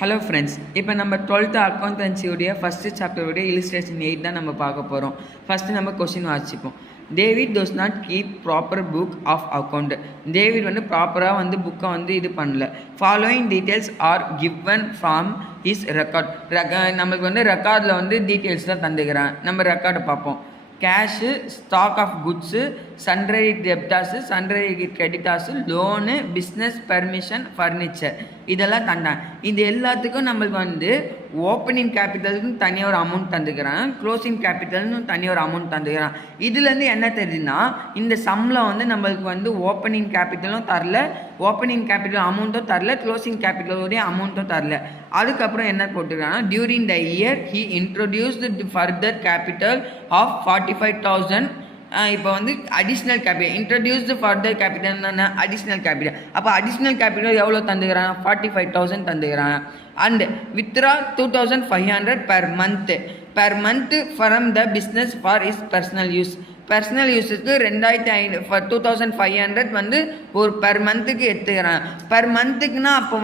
Hello friends, இப்போ நம்ம 12th அக்கௌண்டன்சியோடைய first சாப்டருடைய illustration 8 தான் நம்ம பார்க்க போகிறோம். ஃபஸ்ட்டு நம்ம கொஸ்டின் வாசிப்போம். David does not keep proper book of account. David ப்ராப்பராக புக்கை இது பண்ணல. Following details are given from his record. நம்மளுக்கு ரெக்கார்டில் டீட்டெயில்ஸ் தான் தந்துக்கிறான். நம்ம ரெக்கார்டை பார்ப்போம். Cash, stock of goods, sundry debtors, sundry creditors, loan, business permission, furniture இதெல்லாம் தந்தாங்க. இது எல்லாத்துக்கும் நம்மளுக்கு ஓப்பனிங் கேபிட்டல்னு தனியாக ஒரு அமௌண்ட் தந்துக்கிறான், க்ளோசிங் கேபிட்டல்னு தனியாக ஒரு அமௌண்ட் தந்துக்கிறான். இதுலேருந்து என்ன தெரியுதுன்னா, இந்த சம்மில் நம்மளுக்கு ஓப்பனிங் கேபிட்டலும் தரல, ஓப்பனிங் கேபிட்டல் அமௌண்ட்டும் தரல, க்ளோசிங் கேபிட்டலோடைய அமௌண்ட்டும் தரல. அதுக்கப்புறம் என்ன போட்டுக்கிறாங்கன்னா, during the year he introduced further capital of 45,000. இப்போ additional capital introduced further capital additional capital. அப்போ அடிஷ்னல் கேபிட்டல் எவ்வளோ தந்துக்கிறாங்க? 45,000 தந்துக்கிறாங்க. And withdrew 2,500 per month from the business for his personal use. Personal யூஸுக்கு 2,500 ஒரு பெர் மந்த்துக்கு எடுத்துக்கிறாங்க. பெர் மந்த்துக்குன்னா அப்போ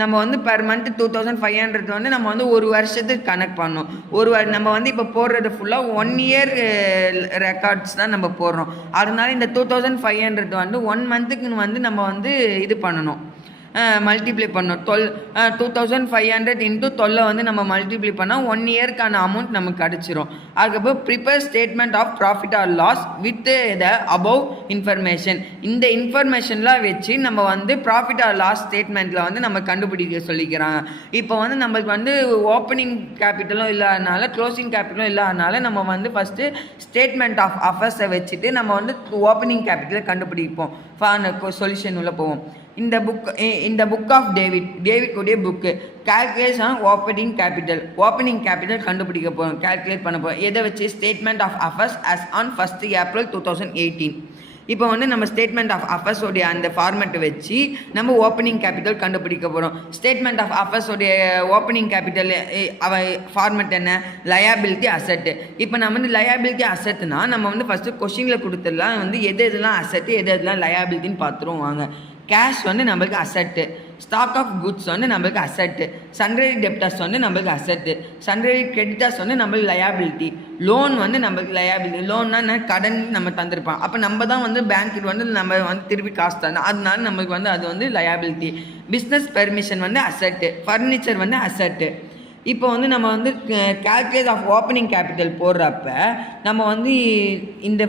நம்ம பெர் மந்த் 2,500 நம்ம ஒரு வருஷத்துக்கு கனெக்ட் பண்ணோம். நம்ம இப்போ போடுறது ஃபுல்லாக 1 இயர் ரெக்கார்ட்ஸ் தான் நம்ம போடுறோம். அதனால இந்த 2,500 1 மந்த்துக்கு நம்ம இது பண்ணணும், மல்டிப்ளை பண்ணோம். 2,500 இன்ட்டு 12 நம்ம மல்டிப்ளை பண்ணால் 1 இயர்க்கான அமௌண்ட் நமக்கு கிடச்சிரும். அதுக்கப்புறம் prepare statement of profit or loss with the above information. இந்த இன்ஃபர்மேஷன்லாம் வச்சு நம்ம ப்ராஃபிட் ஆர் லாஸ் ஸ்டேட்மெண்ட்டில் நம்ம கண்டுபிடிக்க சொல்லிக்கிறாங்க. இப்போ நம்மளுக்கு ஓப்பனிங் கேபிட்டலும் இல்லாதனால க்ளோசிங் கேபிட்டலும் இல்லாதனால நம்ம ஃபஸ்ட்டு ஸ்டேட்மெண்ட் ஆஃப் அஃபர்ஸை வச்சுட்டு நம்ம ஓப்பனிங் கேபிட்டலை கண்டுபிடிப்போம். சொல்யூஷன் உள்ள போவோம். இந்த புக் ஆஃப் டேவிட்டைய புக்கு கால்குலேஷன் ஓப்பனிங் கேபிட்டல் கண்டுபிடிக்க போகிறோம், கால்குலேட் பண்ண போகிறோம். எதை வச்சு? Statement of affairs as on 1 April 2018. இப்போ நம்ம ஸ்டேட்மெண்ட் ஆஃப் அஃபர்ஸோடைய அந்த ஃபார்மெட்டை வச்சு நம்ம ஓப்பனிங் கேபிட்டல் கண்டுபிடிக்க போகிறோம். ஸ்டேட்மெண்ட் ஆஃப் அஃபர்ஸோடைய ஓப்பனிங் கேபிட்டல் ஃபார்மெட் என்ன? Liability asset. இப்போ நம்ம லயபிலிட்டி அசட்டுனா நம்ம ஃபஸ்ட்டு கொஷினில் கொடுத்துடலாம் எதெல்லாம் அசட்டு எதெல்லாம் லயபிலிட்டின்னு பார்த்துருவோம். வாங்க. கேஷ் நம்மளுக்கு அசட்டு, ஸ்டாக் ஆஃப் குட்ஸ் நம்மளுக்கு அசட்டு, சன்ட்ரி டெப்டாஸ் நம்மளுக்கு அசட்டு, சன்ட்ரி கிரெடிட்டாஸ் நம்மளுக்கு லயபிலிட்டி, லோன் நம்மளுக்கு லயபிலிட்டி. லோன்னா கடன் நம்ம தந்திருப்பான், அப்போ நம்ம தான் பேங்க்கு நம்ம திருப்பி காசு தரணும், அதனால நம்மளுக்கு அது லயபிலிட்டி. பிஸ்னஸ் பெர்மிஷன் அசட்டு, ஃபர்னிச்சர் அசட்டு. இப்போ நம்ம கால்குலேட் ஆஃப் ஓப்பனிங் கேபிட்டல் போடுறப்ப நம்ம இந்த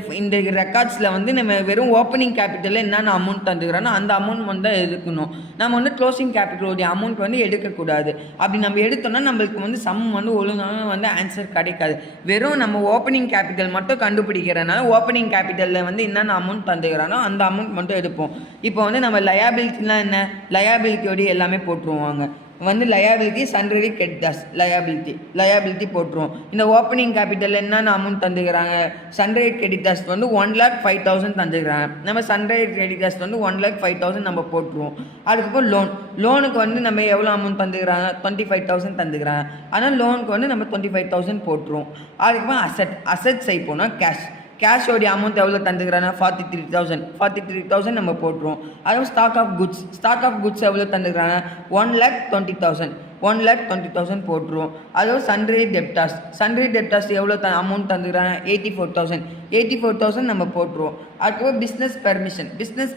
ரெக்கார்ட்ஸில் நம்ம வெறும் ஓப்பனிங் கேபிட்டலில் என்னென்ன அமௌண்ட் தந்துக்கிறோன்னா அந்த அமௌண்ட் தான் எடுக்கணும். நம்ம க்ளோசிங் கேபிட்டலோடைய அமௌண்ட் எடுக்கக்கூடாது. அப்படி நம்ம எடுத்தோம்னா நம்மளுக்கு சம் ஒழுங்காக ஆன்சர் கிடைக்காது. வெறும் நம்ம ஓப்பனிங் கேபிட்டல் மட்டும் கண்டுபிடிக்கிறனால ஓப்பனிங் கேபிட்டலில் என்னென்ன அமௌண்ட் தந்துக்கிறானோ அந்த அமௌண்ட் மட்டும் எடுப்போம். இப்போ நம்ம லயபிலிட்டிலாம் என்ன? லயபிலிட்டியோடைய எல்லாமே போட்டுருவாங்க. லயபிலிட்டி, சன்ட்ரி கிரெடிட்டாஸ், லயபிலிட்டி போட்டுருவோம். இந்த ஓப்பனிங் கேபிட்டல் என்னென்ன அமௌண்ட் தந்துக்கிறாங்க? சன்ட்ரி கிரெடிட்டாஸ் 1,05,000 தந்துக்கிறாங்க. நம்ம சன்ட்ரி கிரெடிட்டாஸ் 1,05,000 நம்ம போட்டுருவோம். அதுக்கப்புறம் லோனுக்கு நம்ம எவ்வளோ அமௌண்ட் தந்துக்கிறாங்க? 25,000 தந்துக்கிறாங்க. ஆனால் லோனுக்கு நம்ம 25,000 போட்டுருவோம். அதுக்கப்புறம் அசட் சைட் போனால் கேஷோடைய அமௌண்ட் எவ்வளோ தந்துக்கிறாங்க? 43,000 நம்ம போட்டுருவோம். அதுவும் ஸ்டாக் ஆஃப் குட்ஸ் எவ்வளோ தந்துக்கிறாங்க? 1,20,000 போட்டுருவோம். அதுவும் சன்ட்ரி டெப்டாஸ் எவ்வளோ அமௌண்ட் தந்துக்கிறாங்க? 84,000 நம்ம போட்டுருவோம். அதுக்கப்புறம் பிஸ்னஸ்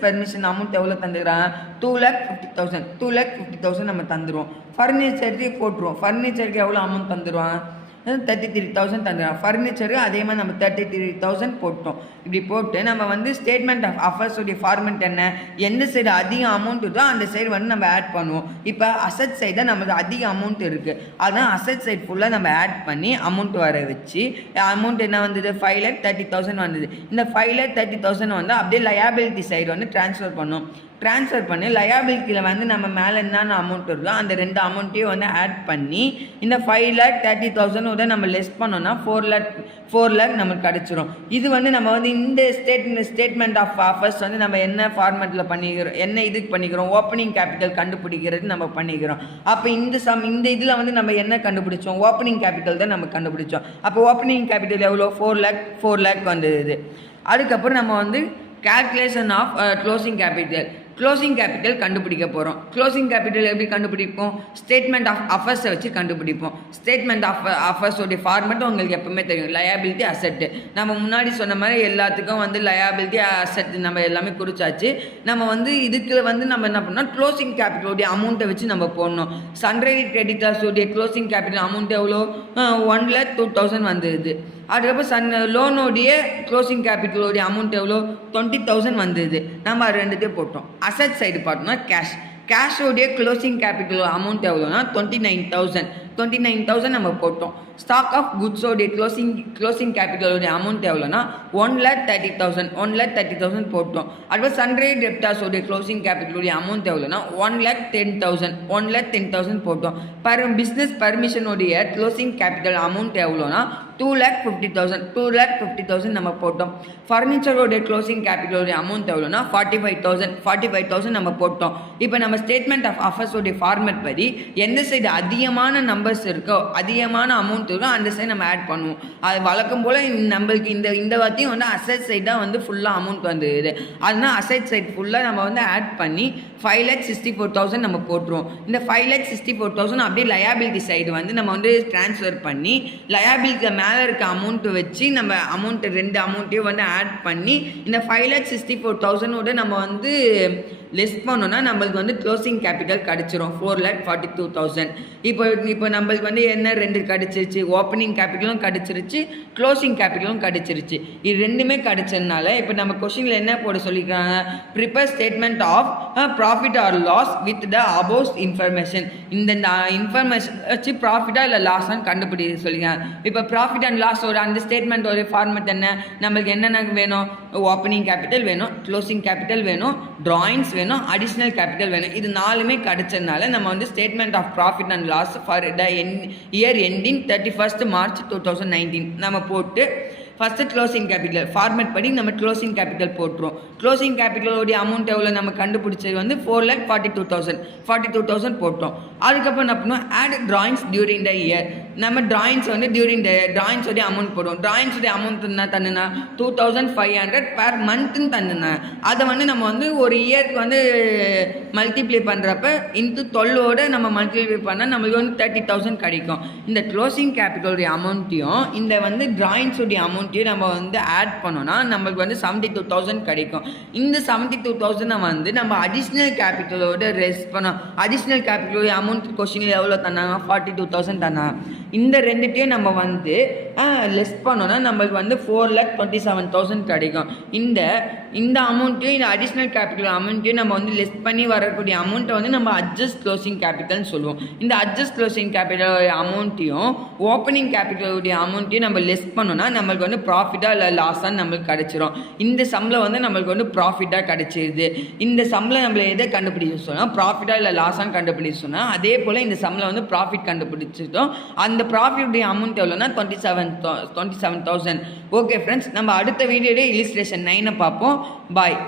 பெர்மிஷன் அமௌண்ட் எவ்வளோ தந்துக்கிறாங்க? 2,50,000 நம்ம தந்துடுவோம். ஃபர்னிச்சருக்கு போட்டுருவோம். ஃபர்னிச்சருக்கு எவ்வளோ அமௌண்ட் தந்துடுவாங்க? 33,000 தந்துடுவாங்க. ஃபர்னிச்சருக்கு அதே மாதிரி நம்ம 33,000 போட்டோம். இப்படி போட்டு நம்ம ஸ்டேட்மெண்ட் ஆஃப் அஃபர்ஸோடைய ஃபார்மெட் என்ன? எந்த சைடு அதிக அமௌண்ட் இருக்கோ அந்த சைடு நம்ம ஆட் பண்ணுவோம். இப்போ அசட் சைடு தான் நமக்கு அதிக அமௌண்ட் இருக்குது, அதான் அசட் சைட் ஃபுல்லாக நம்ம ஆட் பண்ணி அமௌண்ட் வர வச்சு அமௌண்ட் என்ன 5,30,000 வந்தது. இந்த 5,30,000 அப்படியே லயபிலிட்டி சைடு ட்ரான்ஸ்ஃபர் பண்ணி லயபிலிட்டியில் நம்ம மேலே என்னென்ன அமௌண்ட் இருக்கோ அந்த 2 அமௌண்ட்டையும் ஆட் பண்ணி இந்த 5,30,000 நம்ம லெஸ் பண்ணோன்னா 4 lakh நமக்கு கிடச்சிரும். இது நம்ம இந்த ஸ்டேட்மெண்ட் ஆஃப் அஃபர்ஸ் நம்ம என்ன ஃபார்மேட்டில் பண்ணிக்கிறோம், என்ன இதுக்கு பண்ணிக்கிறோம்? ஓப்பனிங் கேபிட்டல் கண்டுபிடிக்கிறது நம்ம பண்ணிக்கிறோம். அப்போ இந்த இதில் நம்ம என்ன கண்டுபிடிச்சோம்? ஓப்பனிங் கேபிட்டல் தான் நம்ம கண்டுபிடிச்சோம். அப்போ ஓப்பனிங் கேபிட்டல் எவ்வளோ? 4 lakh வந்தது. அதுக்கப்புறம் நம்ம calculation of closing capital. Closing capital கண்டுபிடிக்க போகிறோம். க்ளோசிங் கேபிட்டல் எப்படி கண்டுபிடிப்போம்? ஸ்டேட்மெண்ட் ஆஃப் அஃபர்ஸை வச்சு கண்டுபிடிப்போம். ஸ்டேட்மெண்ட் ஆஃப் அஃபர்ஸோடைய ஃபார்மெட் உங்களுக்கு எப்பவுமே தெரியும். Liability asset. நம்ம முன்னாடி சொன்ன மாதிரி எல்லாத்துக்கும் வந்து லயபிலிட்டி அசெட் நம்ம எல்லாமே குறிச்சாச்சு. நம்ம வந்து இதுக்கு வந்து நம்ம என்ன பண்ணோம், க்ளோசிங் கேபிட்டலோடைய அமௌண்ட்டை வச்சு நம்ம போடணும். சன்ரை கிரெடிட்டர்ஸோடைய க்ளோசிங் கேபிட்டல் அமௌண்ட் எவ்வளோ? 1,02,000 வந்துடுது. அதுக்கப்புறம் லோனோடைய க்ளோசிங் கேபிட்டலோடைய அமௌண்ட் எவ்வளோ? 20,000 வந்துடுது. நம்ம அது ரெண்டுத்தையும் போட்டோம். அசட் சைடு பார்த்தோம்னா கேஷோடைய க்ளோசிங் கேபிட்டல் அமௌண்ட் எவ்வளோனா 29,000 நம்ம போட்டோம். ஸ்டாக் ஆஃப் குட்ஸோடைய க்ளோசிங் கேபிட்டலோடைய அமௌண்ட் எவ்வளோனா 1,30,000 போட்டோம். அதுக்கப்புறம் சன்ரை டெப்டாஸோடைய க்ளோசிங் கேபிட்டலோடைய அமௌண்ட் எவ்வளோனா 1,10,000 போட்டோம். பிஸ்னஸ் பர்மிஷனுடைய க்ளோசிங் கேபிட்டல் அமௌண்ட் எவ்வளோனா 2,50,000 நம்ம போட்டோம். ஃபர்னிச்சரோடைய க்ளோசிங் கேபிட்டலோடைய அமௌண்ட் எவ்வளோனா 45,000 நம்ம போட்டோம். இப்போ நம்ம ஸ்டேட்மெண்ட் ஆஃப் அஃபர்ஸோடைய ஃபார்மெட் படி எந்த சைடு அதிகமான நம்பர்ஸ் இருக்கோ, அதிகமான அமௌண்ட் இருக்கோ அந்த சைடு நம்ம ஆட் பண்ணுவோம். அது வழக்கம் போல் நம்மளுக்கு இந்த வாத்தியும் வந்து அசட் சைடு தான் வந்து ஃபுல்லாக அமௌண்ட் வந்துடுது. அதனால் அசட் சைடு ஃபுல்லாக நம்ம வந்து ஆட் பண்ணி 5,64,000 நம்ம போட்டுருவோம். இந்த 5,64,000 அப்படியே லயபிலிட்டி சைடு வந்து நம்ம வந்து ட்ரான்ஸ்ஃபர் பண்ணி லயபிலிட்டி மேலே இருக்க அமௌண்ட்டு வச்சு நம்ம அமௌண்ட்டு ரெண்டு அமௌண்ட்டையும் வந்து ஆட் பண்ணி இந்த 5,64,000 நம்ம வந்து லெஸ் பண்ணோன்னா நம்மளுக்கு வந்து க்ளோசிங் கேபிட்டல் கிடச்சிரும் 4,42,000. இப்போ நம்மளுக்கு வந்து என்ன ரெண்டு கிடச்சிருச்சு, ஓப்பனிங் கேபிட்டலும் கிடச்சிருச்சு, க்ளோசிங் கேபிட்டலும் கிடச்சிருச்சு. இது ரெண்டுமே கிடச்சதுனால இப்போ நம்ம கொஷினில் என்ன போட சொல்லியிருக்காங்க, prepare statement of profit or loss with the above information. இந்த இன்ஃபர்மேஷன் வச்சு ப்ராஃபிட்டாக இல்லை லாஸான்னு கண்டுபிடிக்க சொல்லியிருக்காங்க. இப்போ ப்ராஃபிட் அண்ட் லாஸோட அந்த ஸ்டேட்மெண்ட்டோட ஃபார்மெட் என்ன, நம்மளுக்கு என்னென்ன வேணும், ஓப்பனிங் கேபிட்டல் வேணும், க்ளோசிங் கேபிட்டல் வேணும், ட்ராயிங்ஸ் வேணும், அடிஷ்னல் கேபிட்டல் வேணும். இது நாலுமே கிடைச்சதுனால நம்ம வந்து statement of profit and loss for the year ending 31st March 2019 நம்ம போட்டு ஃபஸ்ட்டு க்ளோசிங் கேபிட்டல் ஃபார்மேட் படி நம்ம க்ளோசிங் கேபிட்டல் போட்டுருவோம். க்ளோசிங் கேபிட்டலோடைய அமௌண்ட் எவ்வளோ நம்ம கண்டுபிடிச்சது வந்து 4,42,000 போட்டோம். அதுக்கப்புறம் என்ன பண்ணுவோம், add drawings during the year. நம்ம ட்ராயிங்ஸ் வந்து டியூரிங் த ட்ராயிங்ஸோடைய அமௌண்ட் போடுவோம். ட்ராயிங்ஸோடைய அமௌண்ட் என்ன தந்துனா 2,500 பெர் மந்த்துன்னு தந்துனா அதை வந்து நம்ம வந்து ஒரு இயருக்கு வந்து மல்டிப்ளை பண்ணுறப்ப இன்ட்டு 12 நம்ம மல்டிப்ளை பண்ணால் நம்மளுக்கு வந்து 30,000 கிடைக்கும். இந்த க்ளோசிங் கேபிட்டலுடைய அமௌண்ட்டையும் இந்த வந்து ட்ராயிங்ஸோடைய அமௌண்ட்டையும் நம்ம வந்து ஆட் பண்ணோன்னா நம்மளுக்கு வந்து 72,000 கிடைக்கும். இந்த 72,000 வந்து நம்ம அடிஷ்னல் கேபிட்டலோட ரெஸ் பண்ணோம். அடிஷ்னல் கேபிட்டலோட அமௌண்ட் கொஸ்டினில் எவ்வளோ தந்தாங்க, 42,000 தந்தாங்க. இந்த ரெண்டுத்தையும் நம்ம வந்து லெஸ் பண்ணோன்னா நம்மளுக்கு வந்து 4,27,000 கிடைக்கும். இந்த அமௌண்ட்டையும் இந்த அடிஷ்னல் கேபிட்டல் அமௌண்ட்டையும் நம்ம வந்து லெஸ் பண்ணி வரக்கூடிய அமௌண்ட்டை வந்து நம்ம அட்ஜஸ்ட் க்ளோசிங் கேபிட்டல்னு சொல்லுவோம். இந்த அட்ஜஸ்ட் க்ளோசிங் கேபிட்டலோடைய அமௌண்ட்டையும் ஓப்பனிங் கேபிட்டலோடைய அமௌண்ட்டையும் நம்ம லெஸ் பண்ணோன்னா நம்மளுக்கு வந்து ப்ராஃபிட்டாக இல்லை லாஸான்னு நம்மளுக்கு கிடச்சிரும். இந்த சம்மில் வந்து நம்மளுக்கு வந்து ப்ராஃபிட்டாக கிடச்சிருது. இந்த சம்மில் நம்மளை எதை கண்டுபிடிச்சு சொன்னால் ப்ராஃபிட்டாக இல்லை லாஸான்னு கண்டுபிடிச்சு சொன்னால், அதே போல் இந்த சம்மில் வந்து ப்ராஃபிட் கண்டுபிடிச்சிட்டோம். அந்த ப்ராஃபிட்டுடைய அமௌண்ட் எவ்வளோனா 27,000. ஓகே ஃப்ரெண்ட்ஸ், நம்ம அடுத்த வீடியோட இல்லஸ்ட்ரேஷன் 9 பார்ப்போம். பாய்.